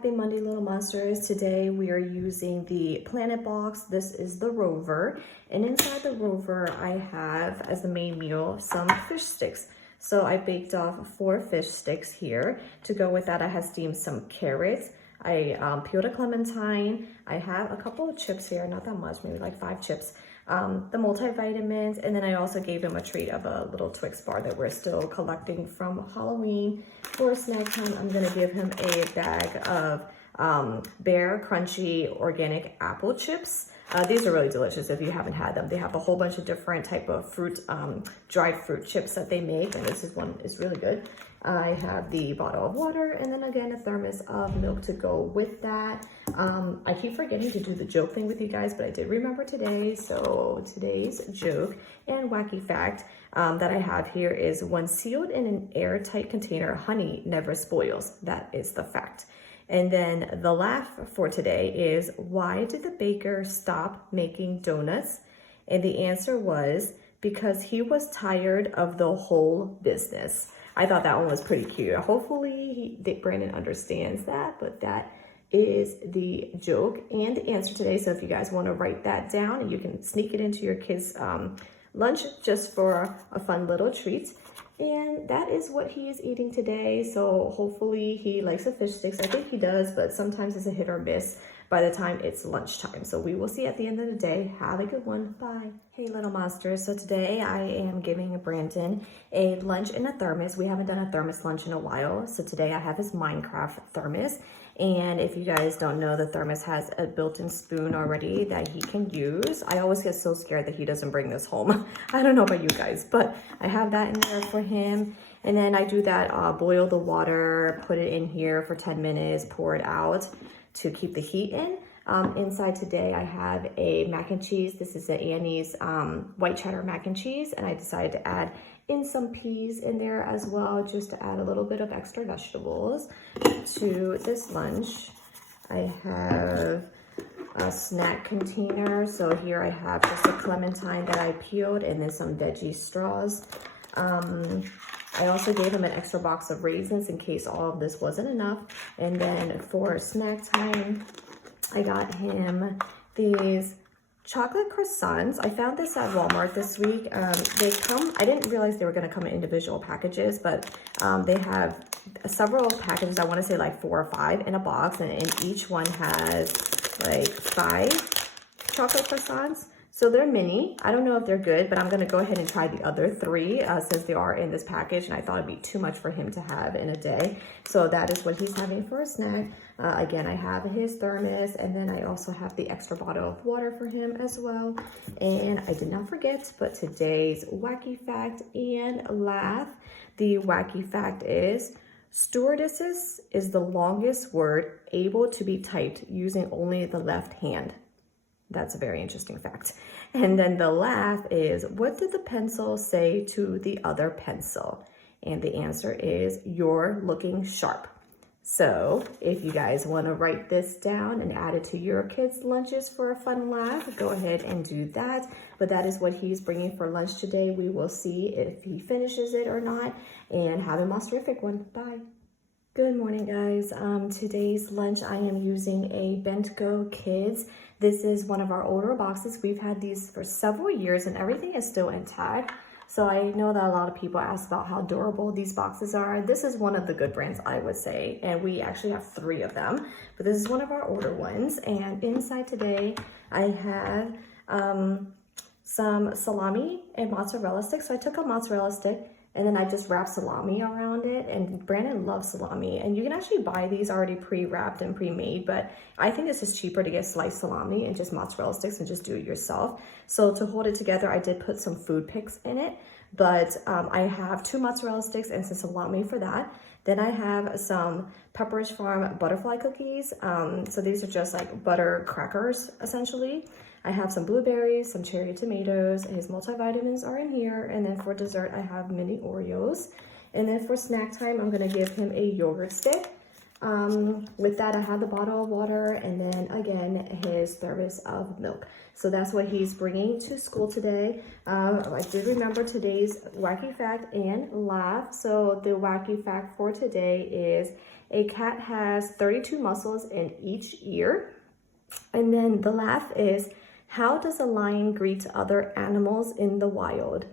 Happy Monday, little monsters. Today we are using the Planet box. This is the Rover, and inside the Rover I have, as the main meal, some fish sticks. So I baked off 4 fish sticks here. To go with that, I have steamed some carrots. I peeled a clementine. I have a couple of chips here, not that much, maybe like 5 chips. The multivitamins, and then I also gave him a treat of a little Twix bar that we're still collecting from Halloween. For snack time, I'm gonna give him a bag of Bear Crunchy organic apple chips. These are really delicious if you haven't had them. They have a whole bunch of different type of fruit, dried fruit chips that they make, and this is one is really good. I have the bottle of water, and then again a thermos of milk to go with that. I keep forgetting to do the joke thing with you guys, but I did remember today. So today's joke and wacky fact that I have here is, when sealed in an airtight container, honey never spoils. That is the fact. And then the laugh for today is, why did the baker stop making donuts? And the answer was, because he was tired of the whole business. I thought that one was pretty cute. Hopefully Brandon understands that, but that is the joke and the answer today. So if you guys want to write that down, and you can sneak it into your kids' lunch just for a fun little treat. And that is what he is eating today. So hopefully he likes the fish sticks. I think he does, but sometimes it's a hit or miss by the time it's lunchtime. So we will see at the end of the day. Have a good one. Bye. Hey, little monsters. So today I am giving Brandon a lunch in a thermos. We haven't done a thermos lunch in a while. So today I have his Minecraft thermos. And if you guys don't know, the thermos has a built-in spoon already that he can use. I always get so scared that he doesn't bring this home. I don't know about you guys, but I have that in there for him. And then I do that, boil the water, put it in here for 10 minutes, pour it out to keep the heat in. Inside today, I have a mac and cheese. This is a Annie's white cheddar mac and cheese, and I decided to add in some peas in there as well, just to add a little bit of extra vegetables to this lunch. I have a snack container. So here I have just a clementine that I peeled, and then some veggie straws. I also gave him an extra box of raisins in case all of this wasn't enough. And then for snack time, I got him these chocolate croissants. I found this at Walmart this week. They come, I didn't realize they were gonna come in individual packages, but they have several packages, I wanna say like 4 or 5 in a box, and each one has like 5 chocolate croissants. So they're mini. I don't know if they're good, but I'm gonna go ahead and try the other 3 since they are in this package, and I thought it'd be too much for him to have in a day. So that is what he's having for a snack. Again, I have his thermos, and then I also have the extra bottle of water for him as well. And I did not forget, but today's wacky fact and laugh. The wacky fact is, stewardesses is the longest word able to be typed using only the left hand. That's a very interesting fact. And then the laugh is, what did the pencil say to the other pencil? And the answer is, you're looking sharp. So if you guys want to write this down and add it to your kids' lunches for a fun laugh, go ahead and do that. But that is what he's bringing for lunch today. We will see if he finishes it or not. And have a monster-ific one. Bye. Good morning, guys. Today's lunch, I am using a Bentgo Kids. This is one of our older boxes. We've had these for several years and everything is still intact. So I know that a lot of people ask about how durable these boxes are. This is one of the good brands, I would say. And we actually have 3 of them, but this is one of our older ones. And inside today, I have some salami and mozzarella sticks. So I took a mozzarella stick, and then I just wrapped salami around it, and Brandon loves salami. And you can actually buy these already pre-wrapped and pre-made, but I think it's just cheaper to get sliced salami and just mozzarella sticks and just do it yourself. So to hold it together, I did put some food picks in it, but I have 2 mozzarella sticks and some salami for that. Then I have some Pepperidge Farm butterfly cookies. So these are just like butter crackers, essentially. I have some blueberries, some cherry tomatoes, his multivitamins are in here. And then for dessert, I have mini Oreos. And then for snack time, I'm gonna give him a yogurt stick. With that, I have the bottle of water and then again his thermos of milk. So that's what he's bringing to school today. I did remember today's wacky fact and laugh. So the wacky fact for today is a cat has 32 muscles in each ear. And then the laugh is, how does a lion greet other animals in the wild?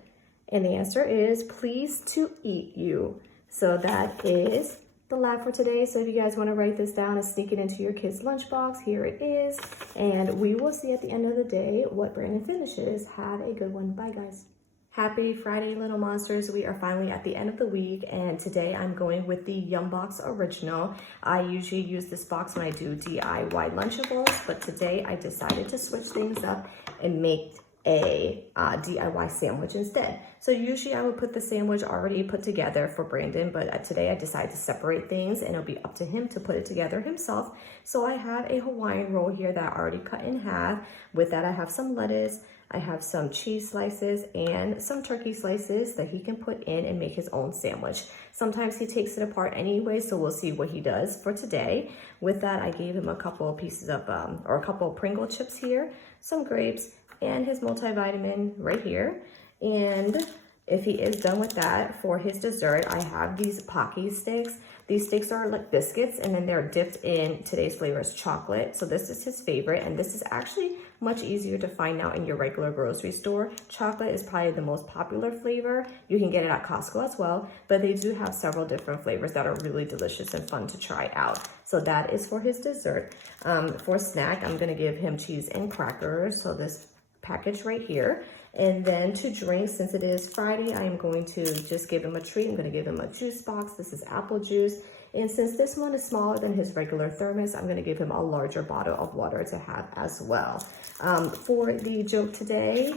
And the answer is, pleased to eat you. So that is the laugh for today. So if you guys want to write this down and sneak it into your kids' lunchbox, here it is. And we will see at the end of the day what Brandon finishes. Have a good one. Bye, guys. Happy Friday, little monsters. We are finally at the end of the week, and today I'm going with the Yum Box Original. I usually use this box when I do DIY Lunchables, but today I decided to switch things up and make a DIY sandwich instead. So usually I would put the sandwich already put together for Brandon, but today I decided to separate things and it'll be up to him to put it together himself. So I have a Hawaiian roll here that I already cut in half. With that, I have some lettuce, I have some cheese slices and some turkey slices that he can put in and make his own sandwich. Sometimes he takes it apart anyway, so we'll see what he does for today. With that, I gave him a couple of pieces of, or a couple of Pringle chips here, some grapes, and his multivitamin right here. And if he is done with that, for his dessert, I have these Pocky sticks. These sticks are like biscuits, and then they're dipped in today's flavor is chocolate. So this is his favorite, and this is actually much easier to find now in your regular grocery store. Chocolate is probably the most popular flavor. You can get it at Costco as well, but they do have several different flavors that are really delicious and fun to try out. So that is for his dessert. For snack, I'm gonna give him cheese and crackers. So this package right here. And then to drink, since it is Friday, I am going to just give him a treat. I'm going to give him a juice box. This is apple juice. And since this one is smaller than his regular thermos, I'm going to give him a larger bottle of water to have as well. For the joke today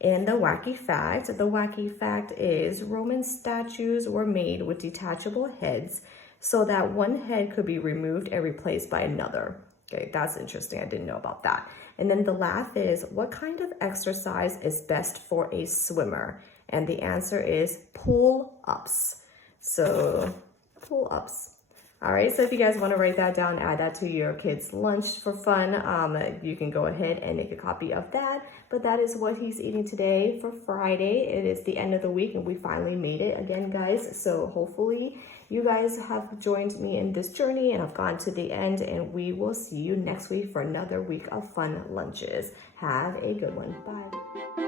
and the wacky fact is Roman statues were made with detachable heads so that one head could be removed and replaced by another. Okay, that's interesting. I didn't know about that. And then the laugh is, what kind of exercise is best for a swimmer? And the answer is pull-ups. So pull-ups. All right, so if you guys want to write that down, add that to your kids' lunch for fun, you can go ahead and make a copy of that. But that is what he's eating today for Friday. It is the end of the week and we finally made it again, guys. So hopefully you guys have joined me in this journey and have gone to the end, and we will see you next week for another week of fun lunches. Have a good one. Bye.